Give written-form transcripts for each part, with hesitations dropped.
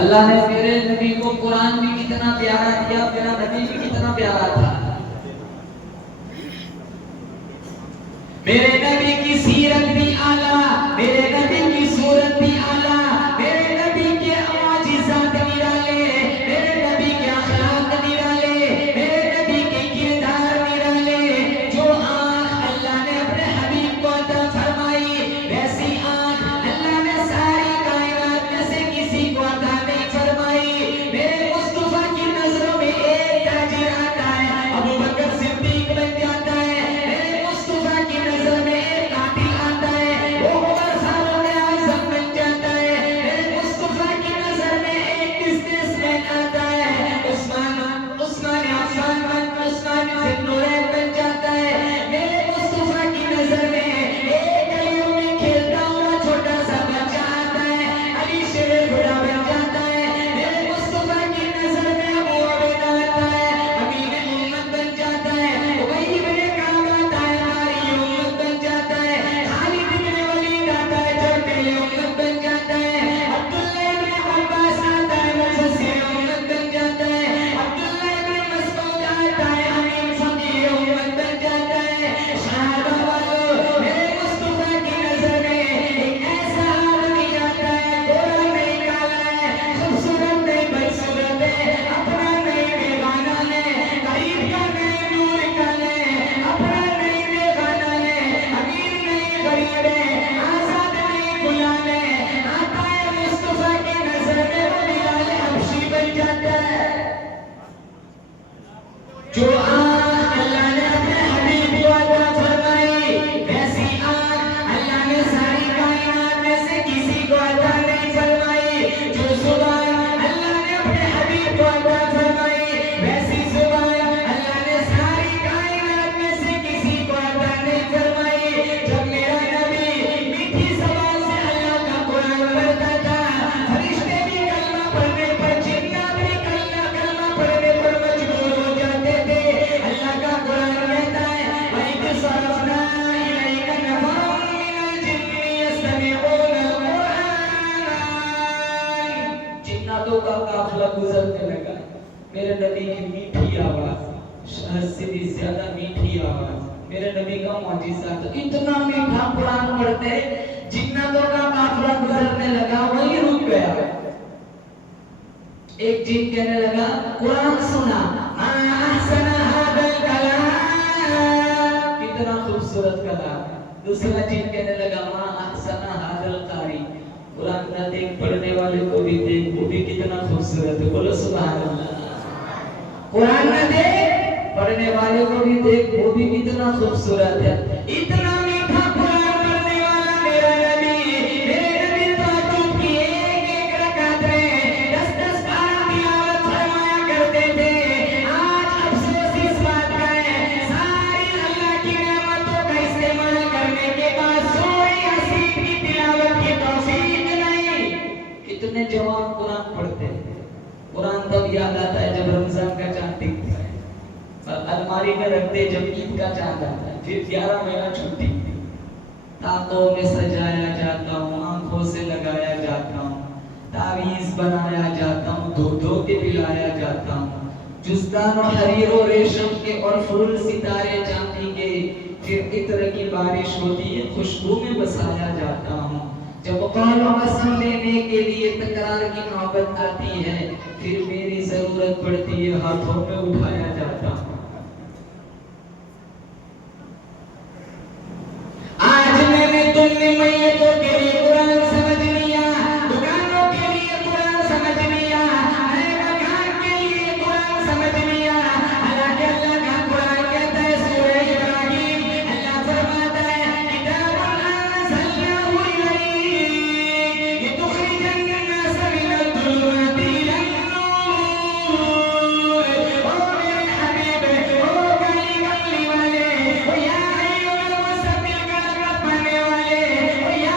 اللہ نے میرے نبی کو قرآن بھی کتنا پیارا دیا، میرا نبی بھی کتنا پیارا تھا. میرے نبی کی سیرت بھی اعلیٰ، میرے نبی کی صورت بھی اعلیٰ، میرے نبی کے معجزات نرالے، میرے نبی کے اخلاق نرالے، میرے نبی کے کردار نرالے. جو آنکھ اللہ نے اپنے حبیب کو عطا فرمائی، ویسی آنکھ اللہ نے ساری کائنات میں سے کسی کو عطا نہیں فرمائی. میرے مصطفیٰ کی نظروں میں ایک تاجر آتا ہے، ابو بکر صدیق بن جاتا ہے. میرے مصطفیٰ کی نظر میں ایک قاتل آتا ہے، وہ عمر فاروق اعظم بن جاتا ہے. میرے مصطفیٰ کی نظر میں ایک بزنس مین آتا ہے، عثمان عفان عثمان ذی النورین بن جاتا ہے. میرے مصطفیٰ کی نظر میں ایک گلیوں میں کھیلتا ہوا چھوٹا سا بچہ آتا ہے، علی شیر بڑا بن جاتا ہے. میرے مصطفیٰ کی نظر میں ابو عبیدہ آتا ہے، امین امت بن جاتا ہے. ابی بن کعب آتا ہے، قاری امت بن جاتا ہے. خالد بن ولید آتا ہے، جرنیل امت بن جاتا ہے. عبداللہ بن عباس آتا ہے، مفسر امت بن جاتا ہے. عبداللہ بن مسعود آتا ہے، امین فقیر امت بن جاتا ہے. صحابہ والو، میرے مصطفیٰ کی نظر میں ایک ایسا آدمی آتا ہے، گورا نہیں کالا ہے، خوبصورت نہیں بدصورت ہے، اپنا نہیں بیگانہ ہے، غریب کا نہیں دور کا ہے، اپنا نہیں بیگانہ ہے، امیر نہیں غریب ہے، آزاد نہیں غلام ہے. آتا ہے مصطفیٰ کی نظر میں وہ بلال حبشی بن جاتا ہے. جو آنکھ اللہ نے اپنے حبیب کو عطا فرمائی، ویسی آنکھ اللہ نے ساری کائنات میں سے کسی کو عطا نہیں فرمائی. جو زبان اللہ نے اپنے حبیب کو عطا فرمائی، ویسی زبان اللہ نے ساری کائنات میں سے کسی کو عطا نہیں فرمائی. جب میرا نبی میٹھی زبان سے اللہ کا قرآن پڑھتا تھا، فرشتے بھی کلمہ پڑھنے پر، جنات بھی کلمہ پڑھنے پر مجبور ہو جاتے تھے. اللہ کا قرآن کہتا ہے، وَإِذْ صَرَفْنَا إِلَيْكَ نَفَرًا مِّنَ الْجِنِّ يَسْتَمِعُونَ الْقُرْآنَ. جناتوں کا قافلہ گزرنے لگا، میرے نبی کی میٹھی آواز، شہد سے بھی زیادہ میٹھی آواز، میرے نبی کا معجزہ تھا. اتنا میٹھا قرآن پڑھتے، جناتوں کا قافلہ گزرنے لگا، وہی رک گیا. ایک جن کہنے لگا، قرآن سنا، ما احسن هذا الکلام، کتنا خوبصورت کلام. دوسرا جن کہنے لگا، ما احسن هذا القاری، قرآن نہ دیکھ پڑھنے والے کو بھی دیکھ، وہ بھی کتنا خوبصورت ہے. بولو سبحان اللہ. قرآن نہ دیکھ پڑھنے والے کو بھی دیکھ، وہ بھی کتنا خوبصورت ہے. اتنا میٹھا قرآن پڑھنے والا میرا نبی، میرے نبی تعجب کی ایک رکعت میں 10 بارہ تلاوت فرمایا کرتے تھے. آج افسوس اس بات کا ہے، ساری اللہ کی نعمتوں کا استعمال کرنے کے بعد سورہ یاسین کی تلاوت کی توفیق نہیں. کتنے جوان قرآن پڑھتے ہیں. قرآن تب یاد آتا ہے جب رمضان کا چاند دکھتا ہے، اور الماری میں رکھتے جب عید کا چاند آتا ہے. پھر 11 مہینہ چھٹی، تاکوں میں سجایا جاتا ہوں، آنکھوں سے لگایا جاتا ہوں، تعویذ بنایا جاتا ہوں، دھو دھو کے پلایا جاتا ہوں، جزدان و حریر و ریشم کے اور پھول ستارے چاندی کے. پھر عطر کی بارش ہوتی ہے، خوشبو میں بسایا جاتا ہوں. جب قول و قسم لینے کے لیے تکرار کی نوبت آتی ہے، پھر میری ضرورت پڑتی ہے، ہاتھوں میں اٹھایا جاتا ہوں. آج میں نے تم نے میتوں کے لیے قرآن سمجھ لیا، دکانوں کے لیے قرآن سمجھ لیا، نئے مکان کے لیے قرآن سمجھ لیا. حالانکہ اللہ کا قرآن کہتا ہے سورہ ابراہیم، اللہ فرماتا ہے کتاب انزلناہ الیک لتخرج الناس من الظلمات الی النور. او میرے حبیب، او گلی گلی والے، او یا ایھا المصدق کا لقب پانے والے، او یا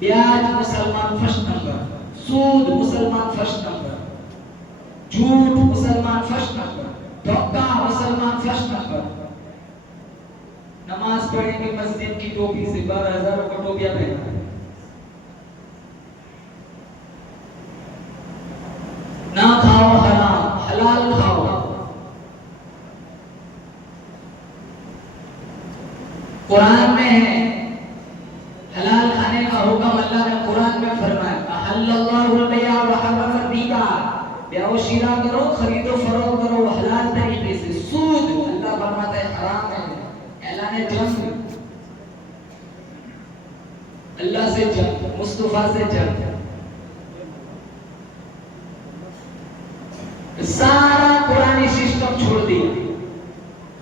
بیاج مسلمان فرسٹ نمبر، سود مسلمان فرسٹ نمبر، جھوٹ مسلمان فرسٹ نمبر، دھوکہ مسلمان فرسٹ نمبر۔ نماز پڑھیں گے مسجد کی ٹوپی سے 12,000 کا ٹوپیاں پہنا، نہ کھاؤ حرام، حلال کھاؤ۔ قرآن میں ہے حلال کھانے کا حکم، اللہ نے قرآن میں فرمایا احل اللہ البیع وحرم الربا، بیع و شراء کرو، خرید و فروخت کرو حلال طریقے سے۔ سود اللہ فرماتا ہے حرام ہے، اعلان جنگ، اللہ سے جنگ، مصطفیٰ سے جنگ۔ سارا قرآنی سسٹم چھوڑ دیا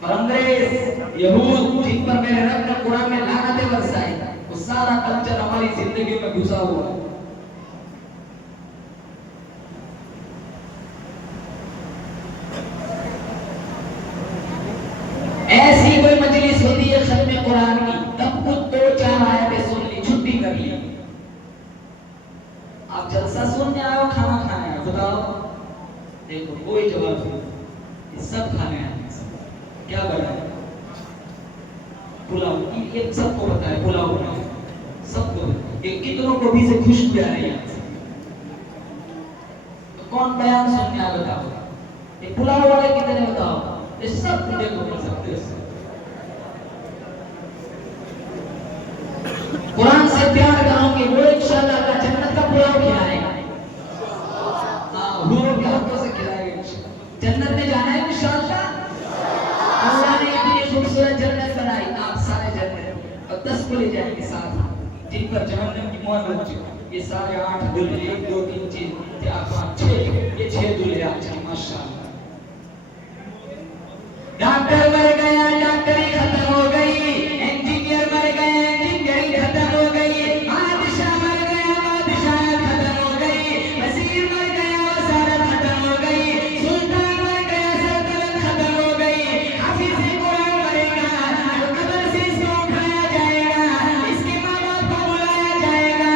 اور انگریز یہود جن پر میرے رب نے قرآن میں لعنتیں برسائی، وہ سارا کلچر ہماری زندگی میں گھسا ہوا ہے۔ ایسی کوئی مجلس ہوتی ہے ختم قرآن کی، تب کچھ 2-4 آیتیں سن لی، چھٹی کر لی۔ آپ جلسہ سننے آئے ہو کھانا کھانے آئے، بتاؤ؟ دیکھو کوئی جواب نہیں، یہ سب کھانے آئے۔ کیا بنا ہے؟ پلاؤ، یہ سب کو پتا ہے پلاؤ بنا ہے، سب کو کتنوں کو بھی سے خوشبو آ رہی ہے، کون بیان سننے آئے بتاؤ؟ یہ پلاؤ والے کتنے بتاؤ؟ یہ سب کو دیکھو پڑھ سکتے ہیں۔ قرآن سے پیار کروں کہ وہ انشاءاللہ اللہ جنت کا پلاؤ کھلائے گا، حور کے ہاتھوں سے کھلائے گا، جنت میں جانا ہے انشاءاللہ۔ اللہ نے اتنی خوبصورت جنت بنائی، آپ سارے جنت اور 10 کو لے جائیں گے ساتھ، جن پر جہنم کی مہر لگ چکی، یہ سارے 8 دلہے، 1 2 3 4 5 6، یہ 6 دلہے آ چکے ماشاءاللہ۔ ڈاکٹر مر گیا، ڈاکٹری ختم ہو گئی، انجینئر مر گئے، انجینئرنگ ختم ہو گئی، بادشاہ مر گیا، بادشاہت ختم ہو گئی، وزیر مر گیا، وزارت ختم ہو گئی، سلطان مر گیا، سلطنت ختم ہو گئی، حافظ قرآن مرے گا، قبر سے اس کو اٹھایا جائے گا، اس کے ماں باپ کو بلایا جائے گا،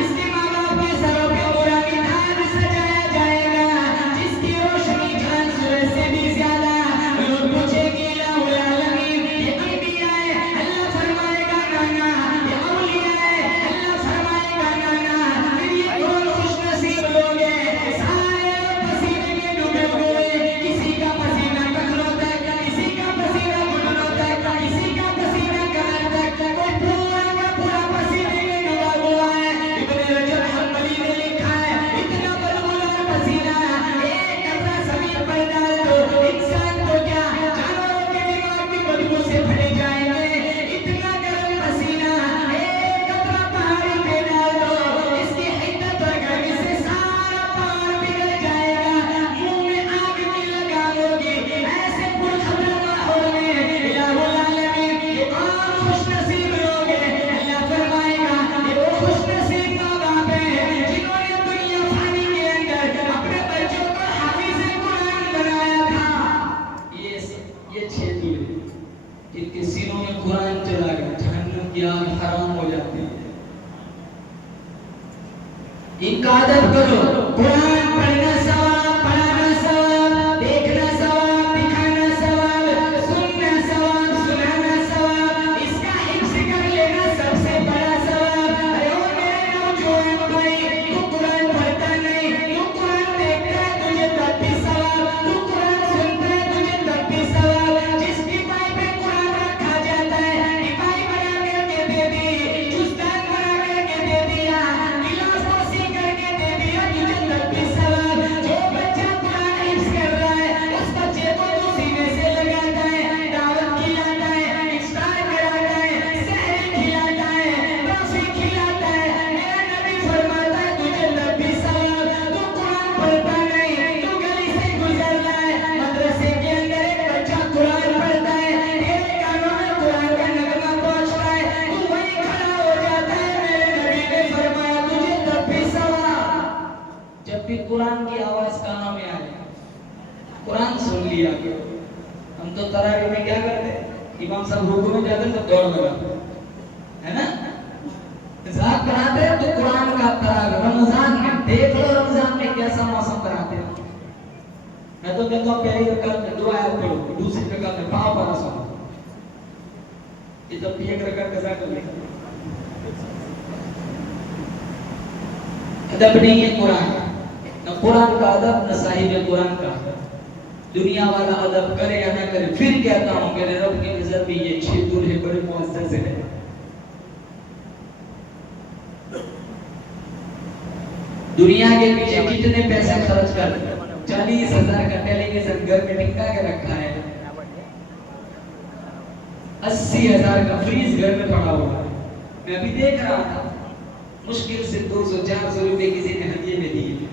اس کے ماں باپ کے سروں پہ نورانی تاج سجایا جائے گا، جس کی روشنی چاند سورج سے بھی زیادہ، لوگ پوچھیں گے الہ العالمین یہ انبیاء ہے، اللہ فرمائے گا نانا یہ اولیاء ہے، اللہ فرمائے گا نانا پھر یہ کون خوش نصیب لوگ ہیں، سارے پسینے میں ڈوبے ہوئے، کسی کا پسینہ ٹخنوں تک، کسی کا پسینہ گھٹنوں تک، کسی کا پسینہ کمر تک، کوئی پورا کا پورا پسینے میں ڈوبا ہوا ہے۔ ابن رجب حنبلی نے لکھا ہے اتنا بلبلا پسینہ ایک قطرہ زمین پر ڈال دو، انسان تو کیا جانوروں کے دماغ بھی بدبو سے بھرے جائیں گے، اتنا گرم پسینہ ایک قطرہ پہاڑی پہ ڈال دو، اس کی حدت اور گرمی سے سارا پہاڑ پگھل جائے گا، منہ میں آگ کی لگام ہوگی۔ ایسے پرخطر ماحول میں الہ العالمین یہ کون خوش نصیب لوگ ہیں، اللہ فرمائے گا یہ وہ خوش نصیب ماں باپ ہیں جنہوں نے دنیا فانی کے اندر اپنے بچوں کو حافظ قرآن بنایا تھا۔ یہ 6 دلہے جن کے سینوں میں قرآن چلا گیا، جہنم کی آگ حرام ہو جاتی ہے۔ ان کا ادب کرو، قرآن پڑھنا ثواب، پڑھانا ثواب، دیکھنا ثواب، دکھانا ثواب، سننا ثواب، سنانا ثواب، اس کا حفظ کر لینا سب سے بڑا ثواب۔ ارے او میرے نوجوان بھائی، تو قرآن پڑھتا نہیں، تو قرآن دیکھتا ہے تجھے تب بھی ثواب، تو قرآن سنتا ہے تجھے تب بھی ثواب۔ جس کی پائی پہ قرآن رکھا جاتا ہے، نپائی بنا کر کے دے دی، جزدان بنا کر کے دے دیا، گلاس پوسی کر کے دے دیا، تجھے تب بھی کہتے ہیں تو دوڑ لگا ہے نا. ذات بناتے ہیں تو قرآن کا تراغ رمضان میں دیکھ لو رمضان میں کیسا موسم بناتے ہیں. میں تو کہتا ہوں پہلی رکعت میں 2 آیات پڑھو, دوسری رکعت میں پاؤں پر سو. یہ تو ایک رکعت قضا کر لے. ادب نہیں ہے قرآن, نہ قرآن کا ادب نہ صاحب قرآن کا. دنیا والا ادب کرے یا نہ کرے, پھر کہتا ہوں کہ رب کی نظر میں یہ 6 دولہے بڑے معزز ہیں. دنیا کے پیچھے کتنے پیسے خرچ کر 40,000 کا ٹیلی ویژن گھر میں ٹکا کے رکھا ہے, 80,000 کا فریز گھر میں پڑا ہوا ہے. میں ابھی دیکھ رہا تھا مشکل سے 200-400 روپے کسی نے ہدیے میں دیے.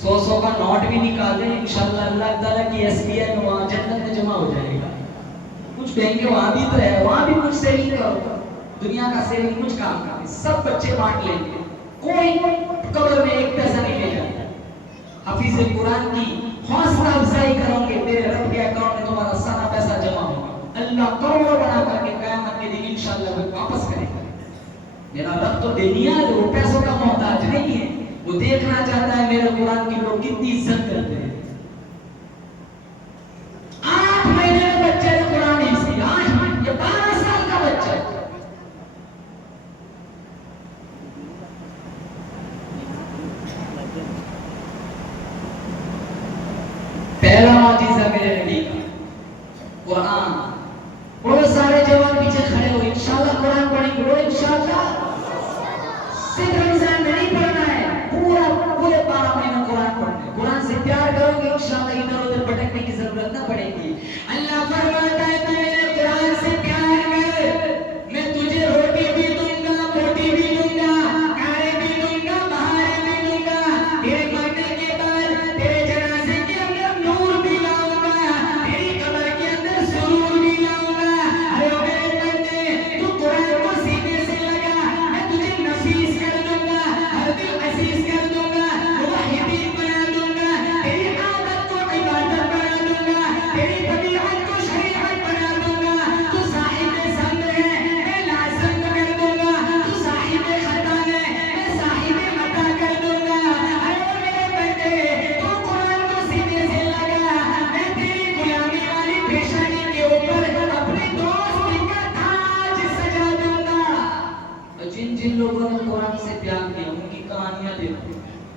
100 کا نوٹ بھی نکال دیں انشاءاللہ اللہ تعالیٰ کی SBI میں وہاں جنت میں جمع ہو جائے گا. کچھ بینکیں وہاں بھی تو ہے, وہاں بھی کچھ سیونگ کرو. دنیا کا سیونگ کچھ کام کا, سب بچے بانٹ لیں گے, کوئی قبر میں 1 پیسہ نہیں لے جائے. حفیظ قرآن کی حوصلہ افزائی کرو گے, تیرے رب کے اکاؤنٹ میں تمہارا سارا پیسہ جمع ہوگا. اللہ کروڑوں بنا کر کے قیامت کے دن انشاءاللہ وہ واپس کرے گا. میرا رب تو دنیا وہ پیسوں کا محتاج نہیں ہے, وہ دیکھنا چاہتا ہے میرے قرآن کی لوگ کتنی عزت کرتے ہیں. 8 مہینے کے بچے نے قرآن حفظ کیا, 8 مہینے, یہ 12 سال کا بچہ ہے. پہلا معجزہ میرے نبی کا قرآن. بہت سارے جوان پیچھے کھڑے ہو, انشاءاللہ قرآن پڑھیں گے. وہ انشاءاللہ صرف رمضان میں نہیں پڑھنا ہے, پورے 12 مہینے قرآن پڑھنا ہے. قرآن سے پیار کرو گے انشاءاللہ ادھر ادھر بھٹکنے کی ضرورت نہ پڑے گی. اللہ فرماتا ہے تو میرے قرآن سے پیار کر, میں تجھے روٹی بھی دوں گا, بوٹی بھی دوں گا, کھانے بھی دوں گا, بہارے بھی دوں گا. تیرے مرنے کے بعد تیرے جنازے کے اندر نور بھی لاؤں گا, تیری قبر کے اندر سرور بھی لاؤں گا. ارے میرے بندے تو قرآن کو سینے سے لگا, میں تجھے نفیس کر دوں گا, ہر دل عزیز کر دوں گا, موحدین بنا دوں گا, تیری عادت کو عبادت بنا دوں گا, تیری طبیعت کو شریعت بنا دوں گا. تو صاحب صبر ہے, میں لازم کر دوں گا. تو صاحب خطا ہے, میں صاحب عطا کر دوں گا. ارے میرے بندے تو قرآن کو سینے سے لگا, میں تیری غلامی والی پیشانی کے اوپر اپنے دوست کا تاج سجا دوں گا. جن لوگوں نے قرآن سے پیار کیا ان کی کہانیاں دیکھو.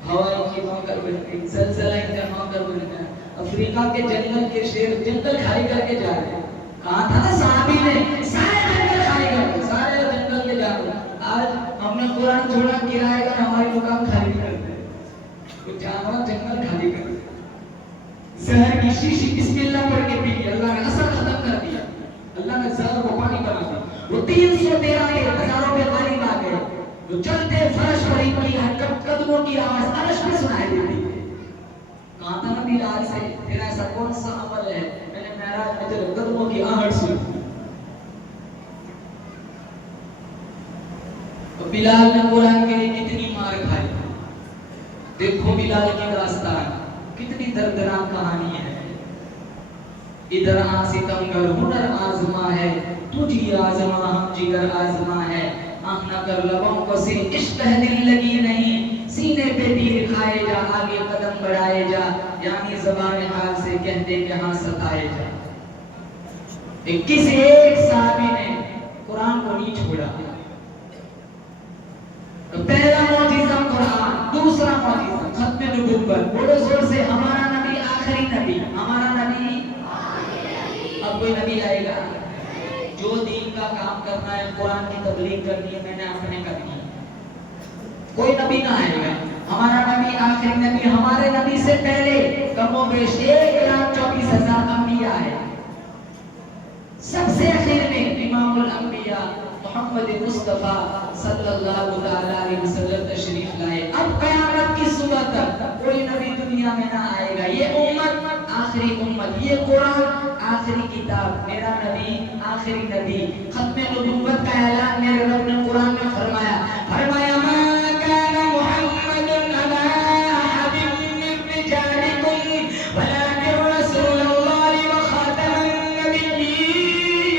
ہوائیں کی نوکر بن گئی, زلزلہ کا نوکر بن گیا. افریقہ کے جنگل کے شیر جنگل کھالی کر کے جا رہے ہیں. کہا تھا نا صحابی نے سارے جنگل کھالی کر کے, سارے جنگل کے جا رہے ہیں. آج ہم نے قرآن چھوڑا, کرائے گا ہماری دکان کھالی کرتے ہیں. تو جانور جنگل کھالی کر دیا. زہر کی شیشی بسم اللہ پڑھ کے پی لی, اللہ نے اثر ختم کر دیا. اللہ نے زہر کو پانی بنا دیا. وہ 313 کے ہزاروں کے قریب آ گئے. جو چلتے فرش پر ان کی حرکت, قدموں کی آواز عرش میں سنائی دیتی ہے. کہا تھا نبی لال سے تیرا ایسا کون سا عمل ہے, میں نے معراج میں تیرے قدموں کی آہٹ سنی. تو بلال نے قرآن کے لیے کتنی مار کھائی. دیکھو بلال کی داستان کتنی دردناک کہانی ہے. ادھر آ ستمگر ہنر آزما ہے, تجھی آزما ہم جگر آزما ہے. آنکھ نہ کر لبوں کو سے عشق ہے دل لگی نہیں, سینے پہ تیر کھائے جا, آگے قدم بڑھائے جا, یعنی زبان حال سے کہتے کہ ہاں ستائے جا. کسی ایک صحابی نے قرآن کو نہیں چھوڑا. تو پہلا معجزہ قرآن, دوسرا معجزہ ختم نبوت. بڑے زور سے ہمارا نبی آخری نبی, ہمارا نبی. اب کوئی نبی آئے گا جو دین کا کام کرنا ہے, قرآن کی تبلیغ کرنی ہے, میں نے اپنے کرنی ہے. کوئی نبی نہ آئے گا. ہمارا نبی آخری نبی. ہمارے نبی سے پہلے کم و بیش 1,24,000 انبیاء ہے. سب سے آخر میں امام الانبیاء محمد مصطفیٰ صلی اللہ علیہ وسلم تشریف لائے. اب قیامت کی صبح تک کوئی نبی دنیا میں نہ آئے گا. یہ امت آخری امت, یہ قرآن آخری کتاب, میرا نبی آخری نبی. ختم نبوت کا اعلان میرے رب نے قرآن میں فرمایا. فرمایا ما کان محمد ابا احد من رجالکم ولکن رسول اللہ وخاتم النبیین.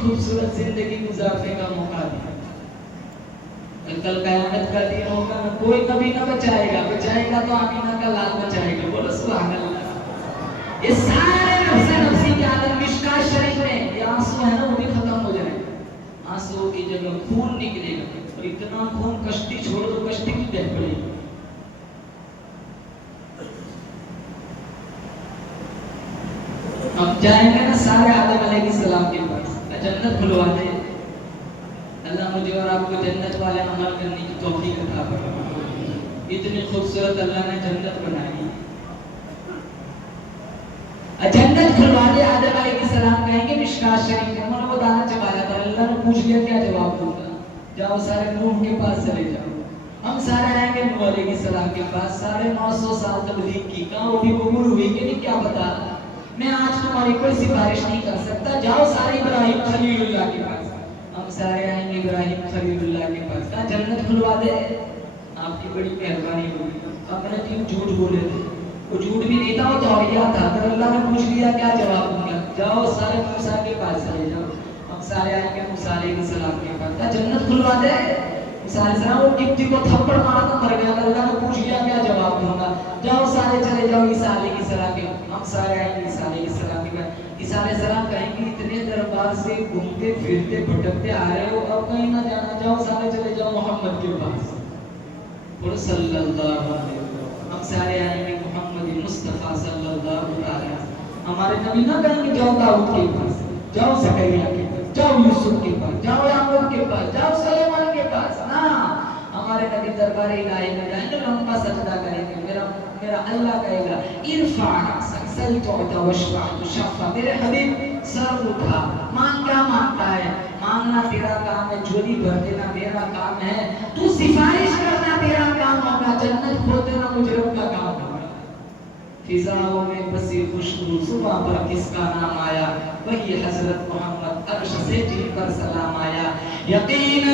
خوبصورت زندگی گزارنے کا موقع دیا. کل قیامت کا دن ہوگا نہ کوئی کبھی نہ بچائے گا تو آمینہ کا لال بچائے گا. بولو سبحان اللہ. یہ سارے نفس نفسی کے عالم مشکاۃ شریف میں یہ آنسو ہے نا وہ بھی ختم ہو جائے گا. آنسو کی جگہ خون نکلے گا اور اتنا خون کشتی چھوڑ دو کشتی کی بہ پڑے گی. اب جائیں گے نا سارے آدم علیہ السلام کے پاس. جنت کھلوا دے. اللہ مجھے اور آپ کو جنت والے عمل کرنے کی توفیق عطا فرمائے. اتنی خوبصورت اللہ نے جنت بنائی. جنت کھلوا دے. آدم علیہ السلام کہیں گے مشکاۃ شریف میں انہوں نے وہ دانا چبایا تھا. اللہ نے پوچھ لیا کیا جواب دوں گا. جاؤ سارے نوح کے پاس چلے جاؤ. ہم سارے آئیں گے نوح علیہ السلام کے پاس. 950 سال تبلیغ کی کہاں وہ بھی قبول ہوئی کہ نہیں کیا بتا. میں آج تمہاری کوئی سفارش نہیں کر سکتا. جاؤ سارے ابراہیم خلیل اللہ کے پاس. ہم سارے آئیں گے ابراہیم خلیل اللہ کے پاس. کہا جنت کھلوا دے. آپ کی بڑی مہربانی ہوگی. اب میں نے 3 جھوٹ بولے تھے. وہ جھوٹ بھی نہیں تھا وہ توعیہ تھا. تو اللہ نے پوچھ لیا کیا جواب دوں گا. جاؤ سارے موسیٰ کے پاس چلے جاؤ. ہم سارے آئیں گے موسیٰ علیہ السلام کے پاس. کہا جنت کھلوا دے. موسیٰ علیہ السلام وہ کبتی کو تھپڑ مارا تو مر گیا. اللہ نے پوچھ لیا کیا جواب دوں گا. جاؤ سارے چلے جاؤ عیسیٰ علیہ السلام کے. ہم سارے آئیں گے عیسیٰ علیہ السلام کے پاس. عیسیٰ علیہ السلام کہیں گے اتنے دربار سے گھومتے پھرتے بھٹکتے آ رہے ہو اب کہیں نہ جانا. جاؤ سارے چلے جاؤ محمد کے پاس. اور صلی اللہ علیہ وسلم. ہم سارے آئیں گے محمد مصطفیٰ صلی اللہ علیہ وسلم. ہمارے نبی نہ کہیں گے جاؤ داؤد کے پاس, جاؤ زکریا کے پاس, جاؤ یوسف کے پاس, جاؤ یعقوب کے پاس, جاؤ سلیمان کے پاس. نا ہمارے نبی دربار الہی میں جائیں گے لمبا سجدہ کریں گے. میرا اللہ کہے گا ارفع رأسک سل تعطى واشفع تشفع. میرے حبیب سر اٹھا مانگ. کیا مانگتا ہے؟ مانگنا تیرا کام ہے, جھولی بھر دینا میرا کام ہے, تو سفارش کرنا تیرا کام ہوگا, جنت کھول دینا مجرم کا کام ہوگا. فضاؤں میں بسی خوشبو صبح پر کس کا نام آیا, وہی حضرت محمد عرش سے جن پر سلام آیا. یقین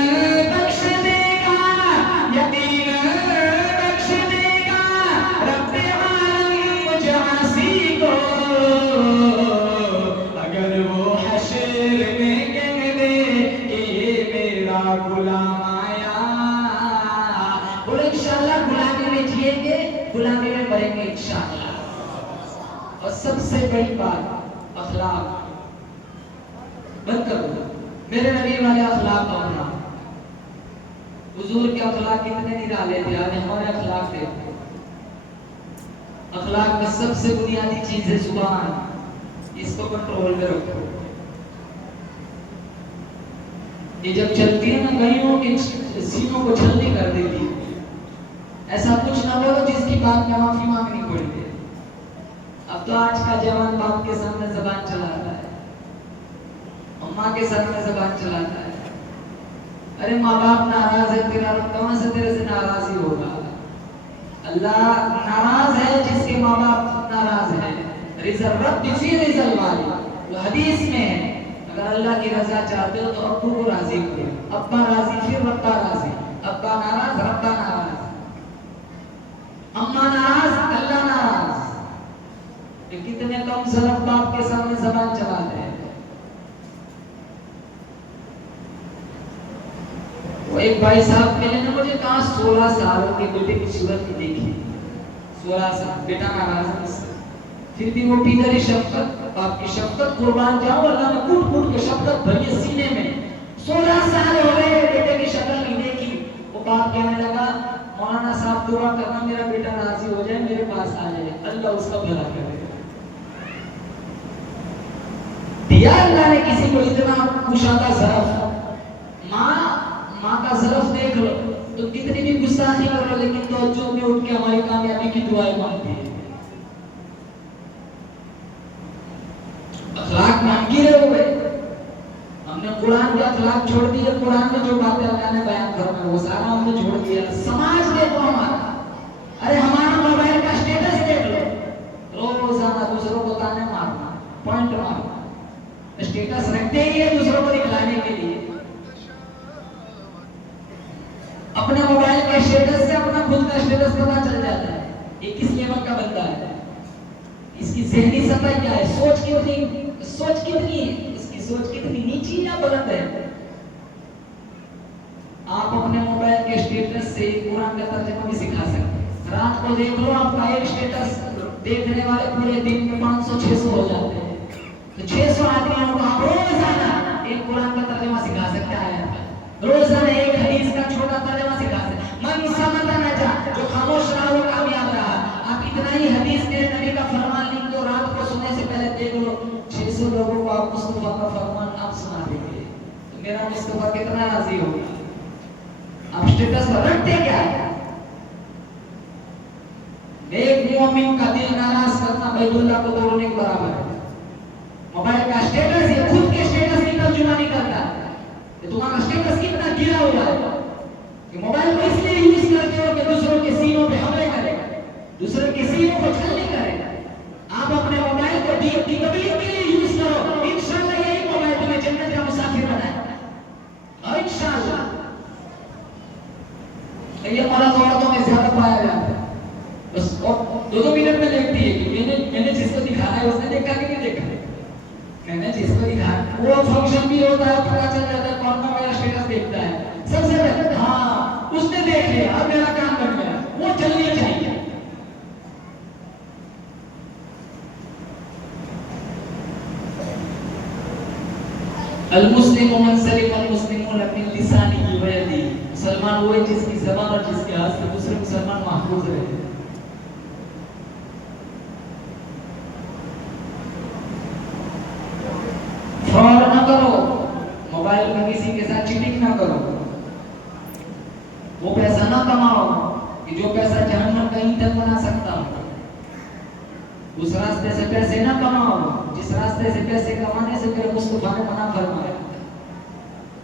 بخش دے گا, یقین بخش دے گا رب عالم مجھ عاصی کو, اگر وہ حشر میں کہہ دے کہ یہ میرا غلام آیا. بولو انشاءاللہ غلامی میں جیئیں گے, غلامی میں مریں گے انشاءاللہ. اور سب سے بڑی بات اخلاق. بند کرو میرے نبی والے اخلاق اپنا. حضور کے اخلاق کتنے نرالے تھے, آج ہمارے اخلاق دیکھتے. اخلاق میں سب سے بنیادی چیز ہے زبان. اس کو کنٹرول میں رکھو. یہ جب چلتی ہے نا گئیوں کے سینوں کو چھلنی کر دیتی. ایسا کچھ نہ بولو جس کی بات میں معافی مانگنی پڑے. اب تو آج کا جوان باپ کے سامنے زبان چلاتا ہے, اماں کے سامنے زبان چلاتا ہے. ارے ماں باپ ناراض ہے, تیرا رب کہاں سے تیرے سے ناراض ہی ہوگا. اللہ ناراض ہے جس کے ماں باپ ناراض ہیں. رضا رب فی رضا الوالد, وہ حدیث میں ہے. اگر اللہ کی رضا چاہتے ہو تو ابو کو راضی کرو. ابا راضی پھر ربا راضی. ابا ناراض ربا ناراض, اماں ناراض اللہ ناراض. کتنے کم ظلم باپ کے سامنے زبان چلا دے. وہ ایک بھائی صاحب ملے نا مجھے, کہاں 16 سالوں کے بیٹے کی صورت نہیں دیکھی. 16 سال بیٹا ناراض ہے, پھر بھی وہ پیدری شفقت, باپ کی شفقت قربان جاؤ. اللہ نے کوٹ کوٹ کے شفقت بھری سینے میں. 16 سال ہو گئے بیٹے کی شکل نہیں دیکھی. وہ باپ کہنے لگا مولانا صاحب دعا کرنا میرا بیٹا راضی ہو جائے, میرے پاس آ جائے, اللہ اس کا بھلا کرے. دیا اللہ نے کسی کو اتنا کشادہ ظرف. ماں کا ظرف دیکھ لو تو کتنی بھی گستاخی کر لو لیکن توجہ میں اٹھ کے ہماری کامیابی کی دعائیں مانگتی ہے. اخلاق چھوڑ دیے، قرآن میں جو باتیں اللہ نے بیان کرنا وہ سارا ہم نے چھوڑ دیا. سماج دیکھو ہمارا، ارے ہمارا موبائل کا اسٹیٹس دیکھ لو، روزانہ دوسروں کو تانے مارنا، پوائنٹ مارنا، اسٹیٹس رکھتے ہی ہے دوسروں کو دکھلانے کے لیے. اپنے موبائل کے اسٹیٹس سے اپنا خود کا اسٹیٹس پتا چل جاتا ہے یہ کس لیول کا بندہ ہے، اس کی ذہنی سطح کیا ہے، سوچ کتنی ہے، اس کی سوچ کتنی نیچی یا بلند ہے. آپ اپنے موبائل کے اسٹیٹس سے قرآن کا ترجمہ بھی سکھا سکتے ہیں. رات کو دیکھ لو، آپ کا ایک اسٹیٹس دیکھنے والے پورے دن میں 500-600 ہو جاتے ہیں، تو 600 آدمیوں کو آپ روزانہ ایک قرآن کا ترجمہ سکھا سکتے ہیں. روزانہ ایک حدیث کا چھوٹا ترجمہ سکھا سکتے ہیں. من سمت نجا، جو خاموش رہا وہ کامیاب رہا. آپ اتنا ہی حدیث میرے نبی کا فرمان لکھ دو، رات کو سونے سے پہلے دیکھ لو، 600 لوگوں کو آپ مصطفیٰ کا فرمان آپ سنا دیں گے، تو میرا مصطفیٰ کتنا راضی ہوگا. آپ اسٹیٹس پر رکھتے کیا ہے؟ ایک مومن کا دل ناراض کرنا بیت اللہ کو توڑنے کے برابر ہے. موبائل کا اسٹیٹس یہ خود کے اسٹیٹس کی ترجمہ نہیں کرتا کہ تمہارا اسٹیٹس کتنا گرا ہوا ہے. کہ موبائل کو اس لیے یوز کرتے ہو کہ دوسروں کے سینوں پہ حملے کرے، دوسروں کے سینوں کو چھلنی کرے. آپ اپنے موبائل کو دین کی تبلیغ کے لیے یوز کرو، انشاءاللہ یہی موبائل تمہیں جنت کا مسافر بنائے. اور انشاءاللہ یہ مرض عورتوں میں زیادہ پایا جاتا ہے. بس 2 منٹ میں دیکھتی ہے کہ میں نے جس کو دکھانا ہے اس نے دیکھا کہ نہیں دیکھا. میں نے جس کو دکھا وہ فنکشن بھی ہوتا ہے، پتا چل جاتا ہے کون میرا اسٹیٹس دیکھتا ہے. سب سے پہلے ہاں اس نے دیکھ لیا، اب میرا کام کر گیا، وہ چلنی چاہیے. المسلم من سلم المسلمون من لسانه ويده، مسلمان وہ ہے جس کی زبان اور جس کے ہاتھ سے دوسرے مسلمان محفوظ رہے. فراڈ نہ کرو، موبائل میں کسی کے ساتھ چیٹنگ نہ کرو، وہ پیسہ نہ کماؤ کہ جو پیسہ جہنم کہیں تک بنا سکتا ہوں. اس راستے سے پیسے نہ کماؤ جس راستے سے پیسے کمانے سے میرے مصطفیٰ نے منع فرمایا.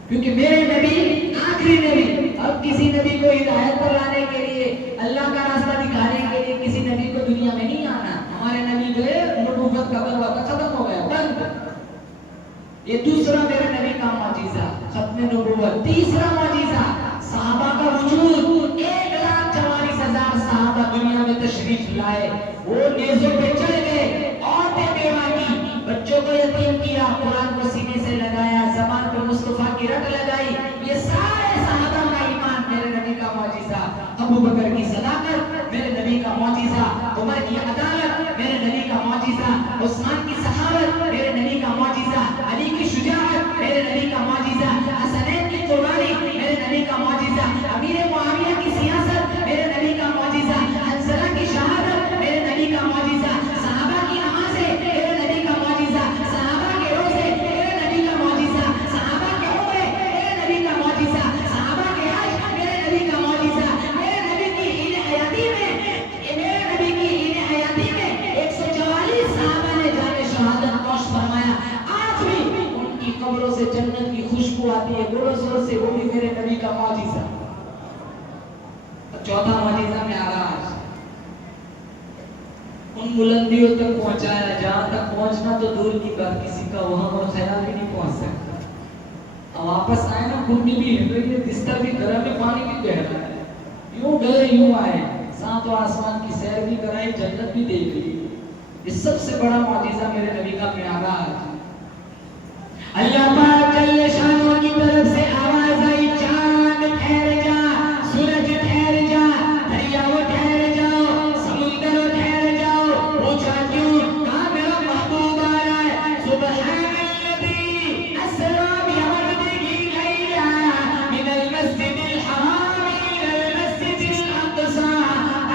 کیونکہ میرے نبی آخری نبی، اب کسی نبی کو ہدایت پر لانے کے لیے، اللہ کا راستہ دکھانے کے لیے کسی نبی کو دنیا میں نہیں آنا. ہمارے نبی جو ہے نبوت کا دروازہ ختم ہو گیا، بند. یہ دوسرا میرے نبی کا معجزہ ختم نبوت. تیسرا معجزہ صحابہ کا وجود. 1,44,000 صحابہ دنیا میں تشریف لائے. وہ نیزوں پہ چڑھ گئے، عورتیں بیوہ کی، بچوں کو یتیم کیا، قرآن کو سینے سے لگایا، زبان پہ مصطفیٰ کی رٹ لگائی. یہ سارے صحابہ کا ایمان میرے نبی کا معجزہ. ابو بکر کی صداقت میرے نبی کا معجزہ. عمر کی عدالت میرے نبی کا معجزہ. عثمان کی سخاوت میرے نبی کا معجزہ. علی کی شجاعت میرے نبی کا معجزہ. حسنین کی قربانی میرے نبی کا معجزہ. امیر معاویہ کی سیاست میرے نبی کا معجزہ. حنظلہ کی شہادت میرے نبی کا معجزہ. صحابہ کی نمازیں میرے نبی کا معجزہ. صحابہ کے روزے میرے نبی کا معجزہ. صحابہ کے عمرے میرے نبی کا معجزہ. صحابہ کے حج میرے نبی کا معجزہ. میرے نبی کی این حیاتی میں 144 صحابہ نے جان شہادت نوش فرمایا. آج بھی ان کی قبروں سے جنت کی خوشبو آتی ہے زور زور سے، وہ بھی میرے نبی کا معجزہ. چوتھا معجزہ میں آراج ان بلندیوں تک پہنچایا جہاں تک پہنچنا تو دور کی بات، کسی کا وہاں اور خیال بھی نہیں پہنچ سکتا. اب واپس آئے نا، گھومنے بھی ہل رہی ہے، بستر بھی گھر میں، پانی بھی بہ رہا ہے. یوں گئے یوں آئے، سات و آسمان کی سیر بھی کرائی، جنت بھی دیکھ لی. یہ سب سے بڑا معجزہ میرے نبی کا معراج. اللہ پاک جل شانہ کی طرف سے آواز آئی، چاند ٹھہر جا، سورج ٹھہر جا، دریاؤ ٹھہر جاؤ، سمندر ٹھہر جاؤ. پوچھا کیوں؟ کہا میرا محبوب آ رہا ہے. سبحان الذی اسری بعبدہ لیلا من المسجد الحرام الى المسجد الاقصی.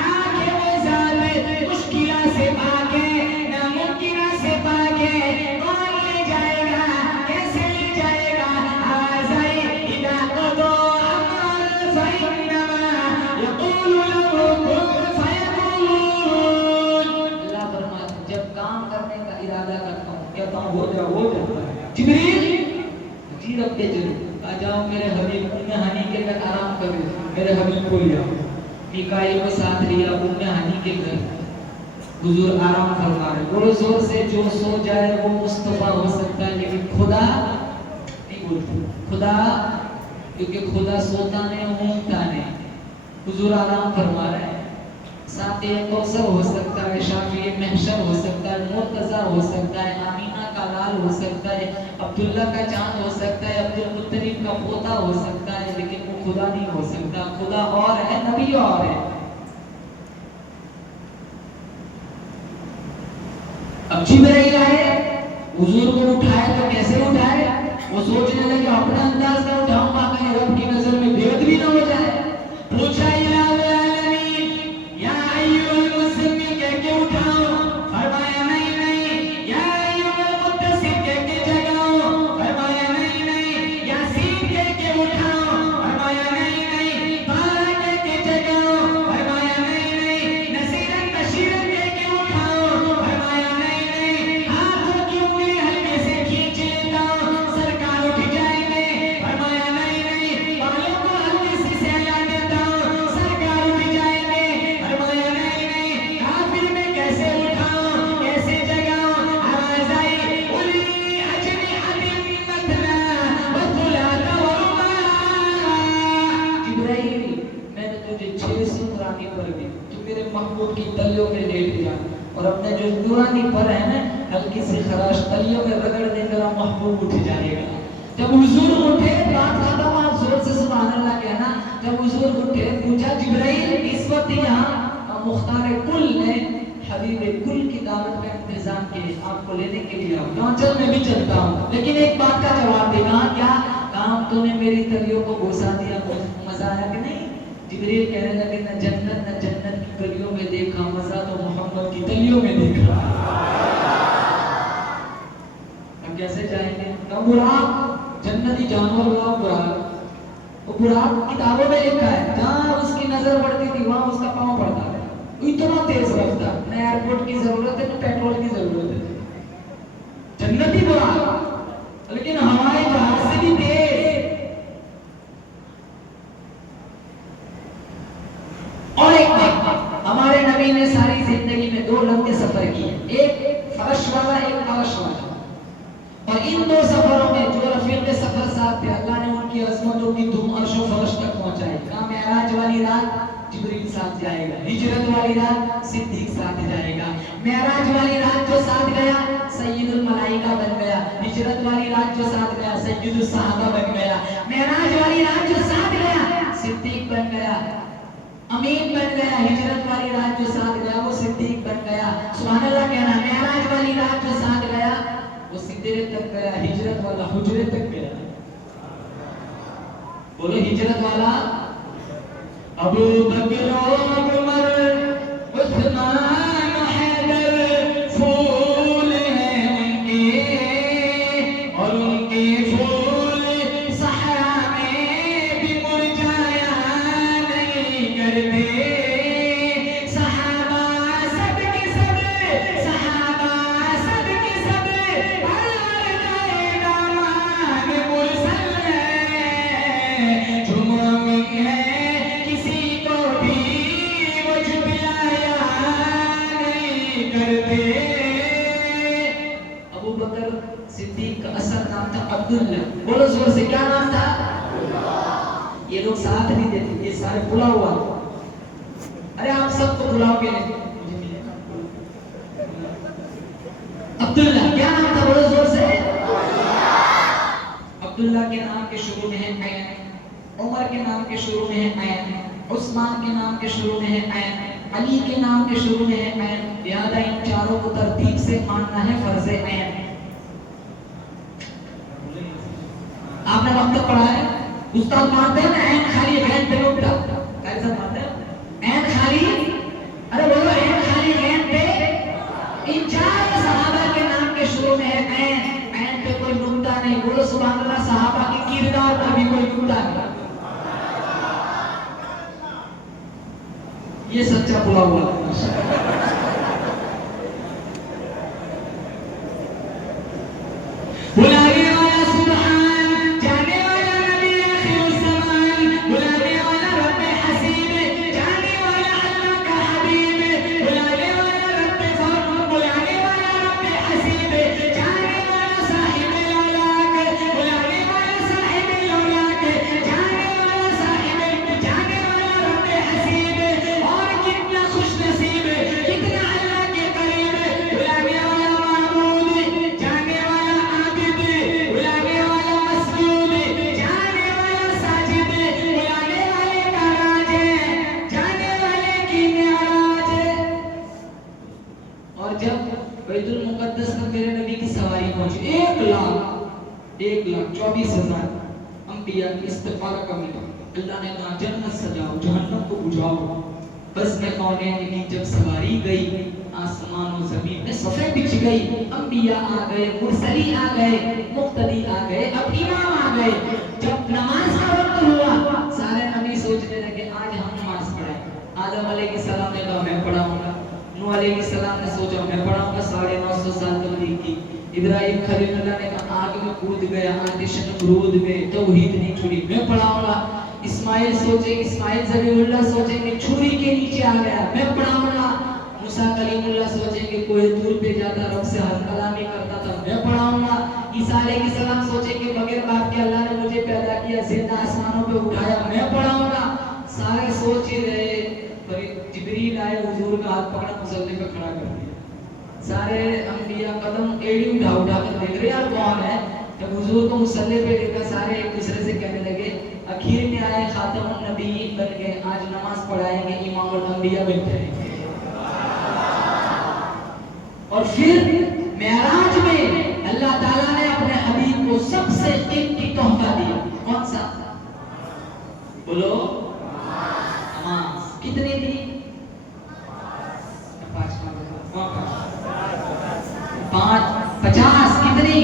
آگے وہ ظالم مشکلات سے بھاگے، ناممکنات سے بھاگے. کون لے جائے گا؟ کیسے لے جائے گا؟ آواز آئی، اذا قضى امرا فانما یقول له کن فیکون. اللہ فرماتا ہے جب کام کرنے کا ارادہ کرتا ہوں کہتا ہوں ہو جا، ہو جاتا ہے. جبریل جی رب دے جلو، آ جاؤ میرے حبیب ام ہانی کے گھر آرام کرو. میرے حبیب کو لیا میکائیل کو ساتھ لیا ام ہانی کے گھر. حضور آرام فرما رہے. بولو زور سے, جو سو جائے وہ مصطفیٰ ہو سکتا ہے لیکن خدا نہیں بولتے. خدا, کیونکہ خدا سوتا نہیں اونگتا نہیں. حضور آرام فرما رہے ہیں. ساتھ کوثر ہو سکتا ہے, شافی محشر ہو سکتا ہے, مرتضیٰ ہو سکتا ہے, آمینہ کا لال ہو سکتا ہے, عبداللہ کا چاند ہو سکتا ہے, عبدالمطلب کا پوتا ہو سکتا ہے, لیکن وہ خدا نہیں ہو سکتا. خدا اور ہے, نبی اور ہے. اب جبرائیل آئے, حضور کو اٹھائے تو کیسے اٹھائے؟ وہ سوچنے لگے اپنا انداز نہ اٹھاؤں گا کہیں رب کی نظر میں بے ادبی نہ ہو جائے. پوچھا الہ العالمین یا ایھا المزمل کہہ کے اٹھاؤ, فرمایا نہیں نہیں. یا ایھا المدثر کہہ کے جگاؤ, فرمایا نہیں نہیں. یاسین کہہ کے اٹھاؤ, فرمایا نہیں نہیں. طٰہٰ کہہ کے جگاؤ, فرمایا نہیں نہیں. نذیرا بشیرا کہہ کے اٹھاؤ, فرمایا نہیں نہیں. ہاتھوں کی انگلی ہلکے سے کھینچ لیتا ہوں, سرکار اٹھ جائیں گے, فرمایا نہیں نہیں. بالوں کو ہلکے سے سہلا دیتا ہوں, سرکار اٹھ جائیں گے, فرمایا نہیں نہیں. کافر میں کیسے اٹھاؤں, کیسے جگاؤں؟ آواز آئی اُولی اجنحۃ مثنیٰ وثلاث ورباع. جبرائیل میں نے تجھے 600 نورانی پر دی, تو میرے محبوب کی تلیوں میں لیٹ جا, اور اپنے جو نورانی پر ہے نا ہلکی سی خراش تلیوں میں رگڑ دے, میرا محبوب اٹھ جائے گا. جب حضور اٹھے, بات ختم, آپ زور سے سبحان اللہ کہنا. جب حضور اٹھے پوچھا جبرائیل اس وقت یہاں مختار کل نے حبیب کل کی دعوت کا انتظام کیے, آپ کو لینے کے لیے آؤ. کہاں چل, میں بھی چلتا ہوں, لیکن ایک بات کا جواب دے. کہاں کیا کام, تو نے میری تلیوں کو بوسا دیا, مزہ آیا کہ نہیں؟ جبرائیل کہنے لگے نہ جنت کی گلیوں میں دیکھا مزہ, تو محمد کی تلیوں میں دیکھا. اب کیسے جائیں گے؟ براق, جنتی جانور لاؤ براق. وہ براق کتابوں میں لکھا ہے, جہاں اس کی نظر پڑتی تھی وہاں اس کا پاؤں پڑتا ہے. اتنا تیز رفتہ, نہ ایئرپورٹ کی ضرورت ہے نہ پیٹرول کی ضرورت ہے. جنتی براق, لیکن ہمارے جہاز سے بھی تیز. اور ایک بات, ہمارے نبی نے ساری زندگی میں 2 لمبے سفر کیے, ایک فرش والا, ایک عرش والا. اور ان 2 سفروں میں جو رفیق سفر ساتھ تھے, اللہ نے ان کی عظمتوں کی دھوم عرش و فرش تک پہنچائی. کہاں معراج والی رات جبریل ساتھ جائے گا, ہجرت والی رات صدیق ساتھ جائے گا. معراج والی رات جو ساتھ گیا سید الملائکہ بن گیا, ہجرت والی رات جو ساتھ گیا سید الصحابہ بن گیا, معراج والی رات جو ساتھ گیا صدیق بن گیا, امین بن گیا. ہجرت والی رات جو ساتھ گیا وہ صدیق بن گیا. سبحان اللہ کہنا. معراج والی رات جو ساتھ گیا وہ سدرے تک گیا, ہجرت والا حجرے تک گیا. بولو ہجرت والا. ابو بکر و عمر عثمان حیدر پھول ہیں ان کے, اور ان کے پھول صحرا میں بھی مرجھایا نہیں کرتے. صحابہ سب کے سب, صحابہ سب کے سب پروردگار دامان مرسل ہے. جو مومن ہے کسی کو بھی وہ جھٹلایا نہیں کرتے. ابو بکر صدیق کا اصل نام تھا عبداللہ. بولو زور سے, کیا نام تھا؟ یہ لوگ ساتھ نہیں دیتے, یہ سارے بلا ہوا. ارے آپ سب کو بلاؤ گے نہیں. عبداللہ کیا نام تھا؟ بولو زور سے. عبداللہ کے نام کے شروع میں ہے عین, عمر کے نام کے شروع میں ہے عین, عثمان کے نام کے شروع میں ہے عین, علی کے نام کے شروع میں ہے عین. لہذا ان چاروں کو ترتیب سے ماننا ہے فرض عین. آپ نے وقت تک پڑھا ہے, استاد مانتے ہیں نا عین خالی عین پہ نقطہ, کیسا مانتے ہیں عین خالی؟ ارے بولو عین خالی عین پہ. ان 4 صحابہ کے نام کے شروع میں ہے عین, عین پہ کوئی نقطہ نہیں. بولو سبحان اللہ. صحابہ کے کردار پر بھی کوئی نقطہ نہیں. یہ سچا بلا ہوا بلانے والا سبحان, جانے والا نبی اور جب بیت المقدس میں میرے نبی کی سواری پہنچی 1,24,000 انبیاء کی استغفار کا ملا. اللہ نے کہا جنت سجاؤ جہنم کو بجھاؤ. بس میں کونین کی جب سواری گئی آسمان و زمین میں صفیں بچھ گئی. انبیاء آ گئے, مرسلی آ گئے, مقتدی آ گئے, اب امام آ گئے. جب نماز کا وقت ہوا سارے نبی سوچنے لگے آج ہم نماز پڑھائیں. آدم علیہ السلام نے کہا میں پڑھاؤں گا. نوح علیہ السلام نے سوچا میں پڑھاؤں گا 950 سال تبلیغ کی. ابراہیم خلیل اللہ نے کہا آگ میں کود گیا, آتش نمرود میں توحید نہیں چھوڑی, میں پڑھاؤں گا. اسماعیل سوچے, اسماعیل ذبیح اللہ سوچیں گے چھری کے نیچے آ گیا, میں پڑھاؤں گا. موسیٰ کلیم اللہ سوچیں گے کوئی دور پہ جاتا رب سے حل کلامی کرتا تھا, میں پڑھاؤں گا. عیسیٰ علیہ السلام سوچیں گے بغیر باپ کے اللہ نے مجھے پیدا کیا, زندہ آسمانوں پہ اٹھایا, میں پڑھاؤں گا. سارے سوچ ہی رہے, جبریل آئے, حضور کا ہاتھ پکڑا, مصلی پہ کھڑا کر دیا. سارے انبیاء قدم ایڑی اٹھا اٹھا کر دیکھ رہے یار کون ہے. جب حضور کو مصلی پہ دیکھا سارے ایک دوسرے سے کہنے لگے اخیر میں آئے خاتم النبیین بن گئے, آج نماز پڑھائیں گے, امام الانبیاء بن جائیں گے. اور پھر معراج میں اللہ تعالیٰ نے اپنے حبیب کو سب سے قیمتی تحفہ دیا. کون سا؟ بولو. نماز. کتنی تھی؟ 50. کتنی؟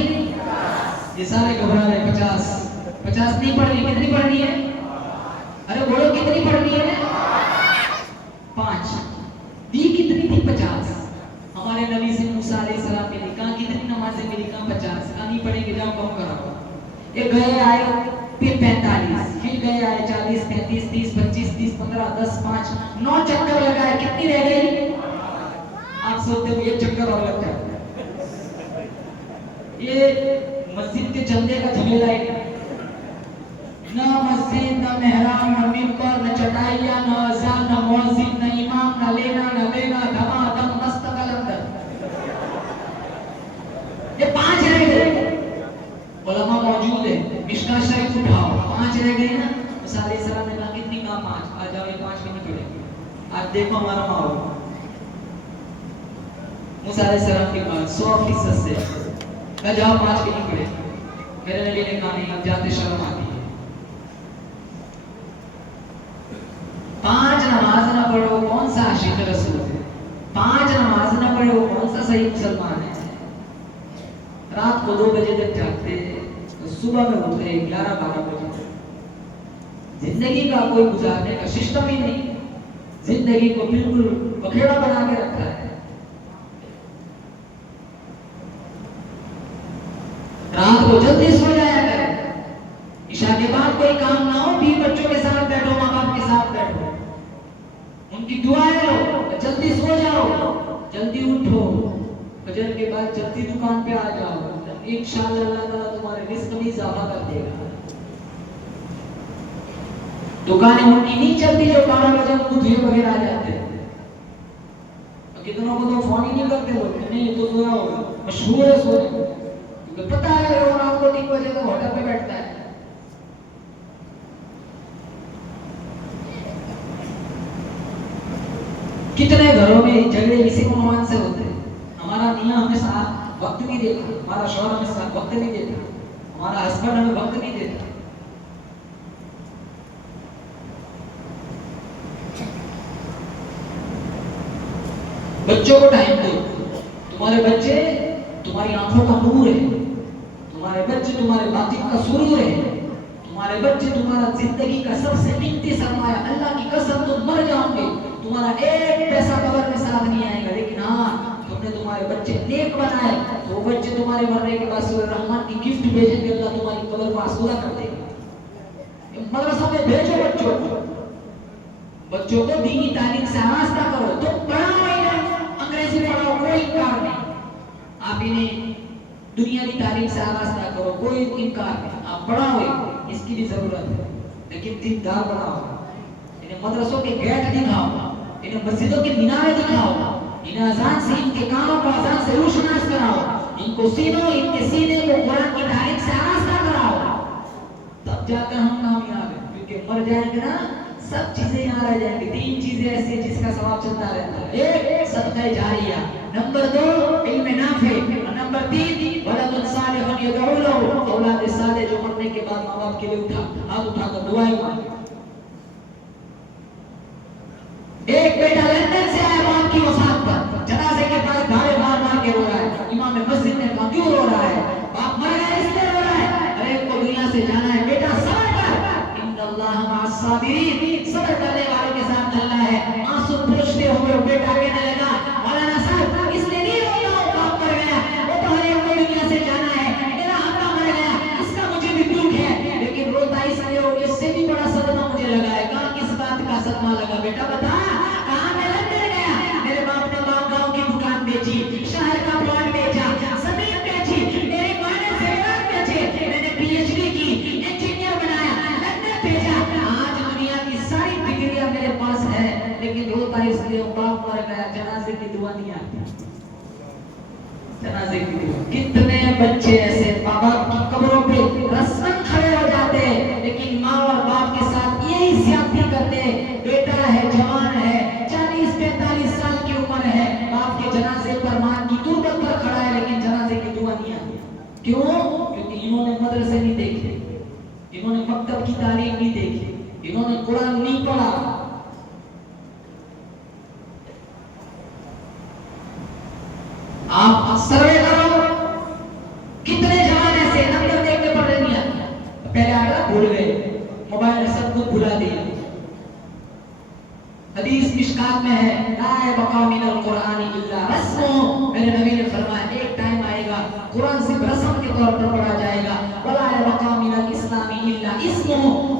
یہ سارے گھبرا رہے. 50 نہیں پڑھنی. کتنی پڑھنی ہے؟ ارے بولو کتنی پڑھنی ہے؟ 5. دی کتنی تھی؟ 50. ہمارے نبی سے موسیٰ علیہ السلام نے کہا کتنی نمازیں ملی؟ کہا 50. کہا نہیں پڑھیں گے, جاؤ کم کرو. ایک گئے آئے پھر 45, پھر گئے آئے 40, 35, 30, 25, 30, 15, 10, 5, 9 چکر لگائے. کتنی رہ گئی؟ آپ سوچتے ہو یہ چکر اور لگ جاتا ہے. یہ مسجد کے چندے کا جھمیلا ہی نہیں. نہ مسجد, نہ محراب, نہ ممبر, نہ چٹائیاں, نہ اذان, نہ مؤذن, نہ امام, نہ لینا نہ دینا, دھما دم مست قلندر. یہ 5 رہ گئے. علماء موجود ہیں, مشکاہ شریف اٹھاؤ, 5 رہ گئے نا. موسیٰ علیہ السلام نے کہا کتنی کہا 5. آ جاؤ, یہ 5 بھی نہیں پڑے. آج دیکھو ہمارا ماحول. موسیٰ علیہ السلام کی بات 100% سے کہا جاؤ 5 بھی نہیں پڑے. میرے نبی نے کہا نہیں, اب جاتے شرم آتی ہے. 5 نماز نہ پڑھو کون سا عاشق رسول ہے؟ 5 نماز نہ پڑھو کون سا صحیح مسلمان ہے؟ رات کو 2 بجے تک جاگتے, صبح میں اٹھتے 11-12 بجے. زندگی کا کوئی گزارنے کا سسٹم ہی نہیں. زندگی کو بالکل بکھیڑا بنا کے رکھا ہے. رات کو جلدی سو جایا کرے. عشاء کے بعد کوئی کام نہ ہو, بھی بچوں کے ساتھ بیٹھو, ماں باپ کے ساتھ بیٹھو, ان کی دعائیں لو, جلدی سو جاؤ, جلدی اٹھو, فجر کے بعد جلدی دکان پہ آ جاؤ. انشاءاللہ اللہ تعالیٰ تمہارے رزق میں اضافہ کر دے گا. دکانیں ان کی نہیں چلتی جو 12 بجے مدھیے وغیرہ آ جاتے ہیں. کتنوں کو تو فون ہی نہیں کرتے, بولتے نہیں یہ تو سویا ہوگا, مشہور ہے سونے, کیونکہ پتہ ہے وہ رات کو 3 بجے تک ہوٹل پہ بیٹھتا ہے. کتنے گھروں میں جھگڑے اسی عنوان سے ہوتے ہیں. ہمارا میاں ہمیں ساتھ وقت نہیں دیتا, ہمارا شوہر ہمیں ساتھ وقت نہیں دیتا, ہمارا ہسبینڈ ہمیں وقت نہیں دیتا. بچوں کو ٹائم دو. تمہارے بچے تمہاری آنکھوں کا نور ہے, تمہارے بچے تمہارے باطن کا سرور ہے, تمہارے بچے تمہارا زندگی کا سب سے قیمتی سرمایہ. اللہ کی قسم تم مر جاؤ گے, تمہارا ایک پیسہ قبر میں ساتھ نہیں آئے گا, لیکن ہاں تم نے تمہارے بچے نیک بنائے تو وہ بچے تمہارے مرنے کے بعد سورہ رحمان کی گفٹ بھیجیں گے, اللہ تمہاری قبر کو آسودہ کر دے گا. مدرسوں میں بھیجو بچوں کو دینی تعلیم سے آراستہ کرو. تم پڑھاؤ انہیں, انگریزی پڑھاؤ, کوئی انکار نہیں. آپ انہیں دنیا کی تعلیم سے آراستہ کرو, کوئی انکار نہیں. آپ پڑھاؤ, اس کی بھی ضرورت ہے, لیکن دیندار بناؤ. انہیں مدرسوں کے گیٹ دکھاؤ, انہیں مسجدوں کے مینارے دکھاؤ, انہیں اذان سے, ان کے کاموں کو اذان سے روشناس کراؤ, ان کو ان کے سینے کو قرآن کی تعلیم سے آراستہ کراؤ. تب جا کر ہم کامیاب ہیں, کیونکہ مر جائیں گے نا سب چیزیں یہاں رہ جائیں گی. 3 چیزیں ایسی جس کا ثواب چلتا رہتا ہے. ایک صدقہ جاریہ, نمبر 2 علم نافع، اور نمبر 3 ولد صالح يدعو له، اولاد صالح جو مرنے کے بعد ماں باپ کے لیے ہاتھ اٹھا کر دعائیں مانگے۔ ایک بیٹا لندن سے آیا باپ کی وفات پر، جنازے کے پاس دھاڑے مار مار کے رو رہا ہے، امام مسجد نے کہا کیوں رو رہا ہے؟ باپ مر گیا اس لیے رو رہا ہے، ارے کو دنیا سے جانا ہے، بیٹا صبر کر، ان اللہ مع الصابرین، صبر کرنے والوں کے ساتھ اللہ ہے۔ آنسو پوچھتے ہوئے بیٹا کہنے لگا مولانا صاحب اس لیے نہیں رو رہا ہوں، باپ مر گیا، وہ تو ہر ایک کو دنیا سے جانا ہے، میرا ابا مر گیا، اس کا مجھے بھی دکھ ہے، لیکن روتا اس لیے ہوں اس سے بھی بڑا صدمہ مجھے لگا ہے۔ کہاں کس بات کا صدمہ لگا بیٹا بتا؟ کہاں میں لندن گیا، میرے باپ نے گاؤں کی دکان بیچی، شہر کا پلاٹ بیچا، زمین بیچی، میرے ماں نے زیورات بیچے، میں نے پی ایچ ڈی کی، انجینئر بنایا، لندن بھیجا، آج دنیا کی ساری ڈگریاں میرے پاس ہے، لیکن روتا اس لیے باپ مر گیا، جنازے کی دعا نہیں آتی، جنازے کی دعا۔ کتنے بچے ایسے ماں باپ کی قبروں پہ رسمن کھڑے ہو جاتے ہیں، لیکن ماں اور باپ کے ساتھ یہی زیادتی کرتے ہیں، بیٹا ہے جوان ہے 40-45 سال کی عمر ہے، باپ کے جنازے پر ماں کی تربت پر کھڑا ہے، لیکن جنازے کی دعا نہیں آتی۔ کیوں؟ کیونکہ انہوں نے مدرسے نہیں دیکھے، انہوں نے مکتب کی تعلیم نہیں دیکھی، انہوں نے قرآن نہیں پڑھا۔ آپ سروے کرو کتنے جوان ایسے نمبر دیکھ کے پڑھنے نہیں آتا، پہلے آگا بھول گئے، موبائل سب کو بھلا دیا۔ حدیث مشکات میں ہے لا يبقى من القرآن الا رسم، میرے نبی نے فرمایا ایک ٹائم آئے گا قرآن صرف رسم کے طور پر پڑھا جائے گا، ولا يبقى من الاسلام الا اسم،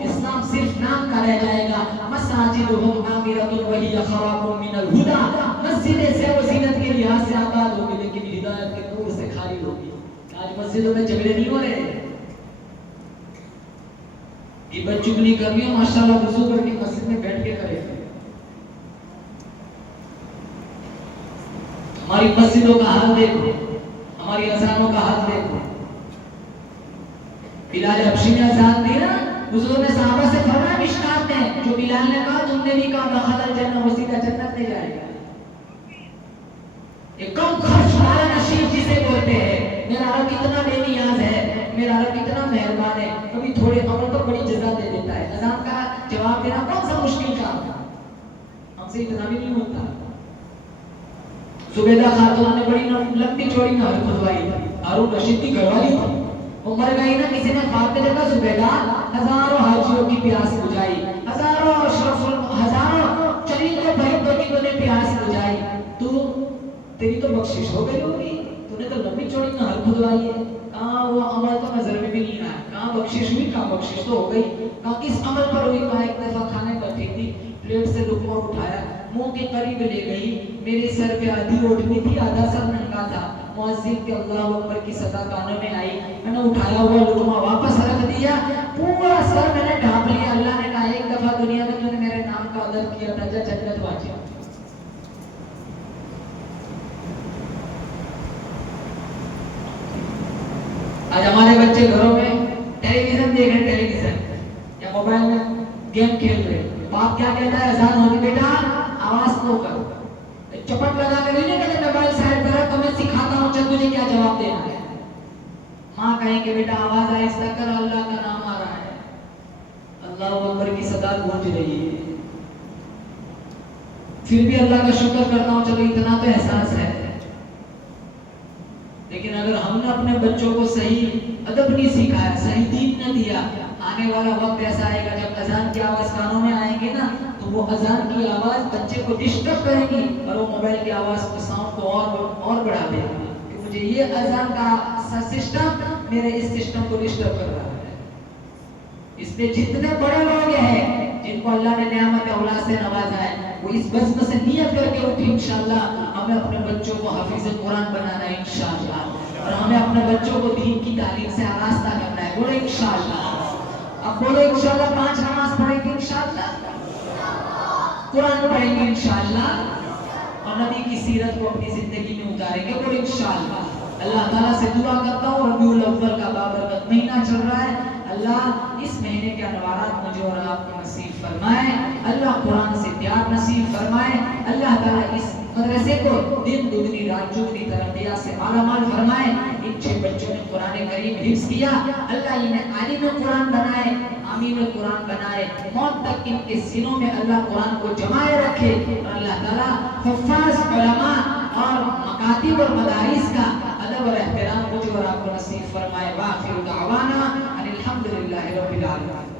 اسلام صرف نام کا رہ جائے گا۔ مساجدهم عامرة وهي خراب من الهدى، مسجدیں سے و زینت کے لحاظ سے آباد ہوگی لیکن ہدایت کے نور سے خالی ہوگی۔ آج مسجدوں میں جھگڑے نہیں ہو رہے، یہ بدچگنی کرنی ہو ماشاءاللہ وضو کر کے مسجد میں بیٹھ کے کرے۔ ہماری مسجدوں کا حال دیکھو، ہماری اذانوں کا حال دیکھو۔ بلال حبشی نے اذان دی نا، حضور نے صحابہ سے فرمایا مشکات میں، جو بلال نے کہا تم نے بھی کہا دخل الجنہ، وہ سیدھا جنت میں جائے گا۔ یہ کم خرچ والا نصیب جسے بولتے ہیں، میرا رب اتنا بے نیاز ہے، میرا رب اتنا مہربان ہے، کبھی تھوڑے عمل پر بڑی جزا دے دیتا ہے۔ اذان کا جواب دینا کون سا مشکل کام تھا، ہم سے اتنا بھی نہیں ہوتا۔ زبیدہ خاتون نے بڑی لمبی چوڑی نہر کھدوائی تھی، ہارون رشید کی گھر والی تھی، وہ مر گئی نا، کسی نے خواب میں دیکھا زبیدہ ہزاروں حاجیوں کی پیاس بجھائی، ہزاروں چرین کے پرندوں کی تو نے پیاس بجھائی، تو تیری تو بخشش ہو گئی ہوگی، تو نے تو لمبی چوڑی نہر کھدوائی ہے۔ کہاں وہ عمل تو نظر میں بھی نہیں آیا، کہاں بخشش ہوئی، کہاں بخشش تو ہو گئی، کہاں کس عمل پر ہوئی؟ کہاں ایک دفعہ کھانے بیٹھی تھی، پلیٹ سے لقمہ اٹھایا، منہ کے قریب لے گئی، میرے سر پہ آدھی اوڑھنی تھی، آدھا سر ننگا تھا، مؤذن کے اللہ اکبر کی صدا کانوں میں آئی، میں نے اٹھایا ہوا لقمہ واپس رکھ دیا، پورا سر میں نے ڈھانپ لیا۔ اللہ نے کہا ایک دفعہ دنیا میں تو نے میرے نام کا ادب کیا تھا، جا جنت واجب۔ آج ہمارے بچے گھروں میں ٹیلی ویژن دیکھ رہے، ٹیلی ویژن یا موبائل میں گیم کھیل رہے، باپ کیا کہتا ہے اذان ہوگی بیٹا آواز نو کرو، چپٹ لگا کے نہیں کہتے موبائل سائڈ پر رکھ، میں سکھاتا ہوں چل تجھے کیا جواب دینا ہے۔ ماں کہیں کہ بیٹا آواز آہستہ کر، اللہ کا نام آ رہا ہے، اللہ اکبر کی صدا گونج رہی ہے، پھر بھی اللہ کا شکر کرتا ہوں چلو اتنا تو احساس ہے۔ لیکن اگر ہم نے اپنے بچوں کو صحیح ادب نہیں سکھایا، صحیح دین نہ دیا، آنے والا وقت ایسا آئے گا جب اذان کی آواز کانوں میں آئیں گے نا، تو وہ اذان کی آواز بچے کو ڈسٹرب کرے گی، اور وہ موبائل کی آواز کو ساؤنڈ کو اور بڑھا دے گا کہ مجھے یہ اذان کا سسٹم میرے اس سسٹم کو ڈسٹرب کر رہا ہے۔ اس میں جتنے بڑے لوگ ہیں جن کو اللہ نے نعمت اولاد سے نوازا ہے، وہ اس بزم سے نیت کر کے اٹھیں انشاءاللہ ہمیں اپنے بچوں کو حافظ قرآن بنانا ہے انشاءاللہ، اور ہمیں اپنے بچوں کو دین کی تعلیم سے آراستہ کرنا ہے، بولو انشاءاللہ۔ اب بولو انشاءاللہ 5 نماز پڑھیں گے انشاءاللہ، قرآن پڑھیں گے انشاءاللہ، اور نبی کی سیرت کو اپنی زندگی میں اتاریں گے، بولو انشاءاللہ۔ اللہ تعالیٰ سے دعا کرتا ہوں، ربیع الاول کا بابرکت مہینہ چل رہا ہے، اللہ اس مہینے کے انوارات مجھے اور آپ کو نصیب فرمائے، اللہ قرآن سے پیار نصیب فرمائے، اللہ تعالیٰ اس مدرسے کو دن دگنی رات چگنی ترقیات سے مالا مال فرمائے. ان 6 بچوں نے قرآن کریم حفظ کیا. اللہ انہیں عالم قرآن بنائے, آمین قرآن بنائے. موت تک ان کے سینوں میں اللہ قرآن کو جمائے رکھے. اور اللہ تعالیٰ حفاظ علماء اور مکاتب اور مدارس کا ادب اور احترام مجھے اور آپ کو نصیب فرمائے. وآخر دعوانا ان الحمدللہ رب العالمین.